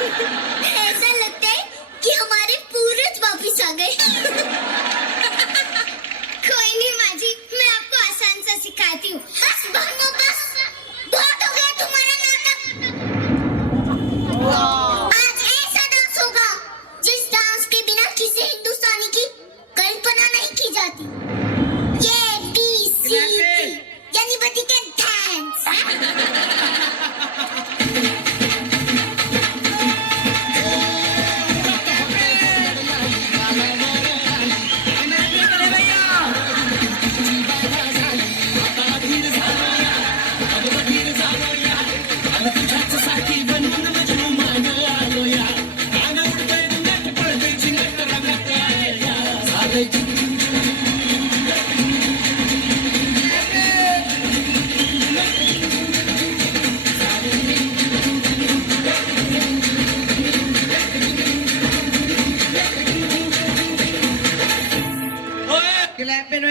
ऐसा लगता है कि हमारे पूरज वापिस आ गए। कोई नहीं माँ जी, मैं आपको आसान सा सिखाती हूँ। बस भानो बस, बहुत हो गया तुम्हारा नाटक। आज ऐसा डांस होगा जिस डांस के बिना किसी हिंदुस्तानी की कल्पना नहीं की जाती। ये ABCD यानी बदी के डांस। Kilapin mo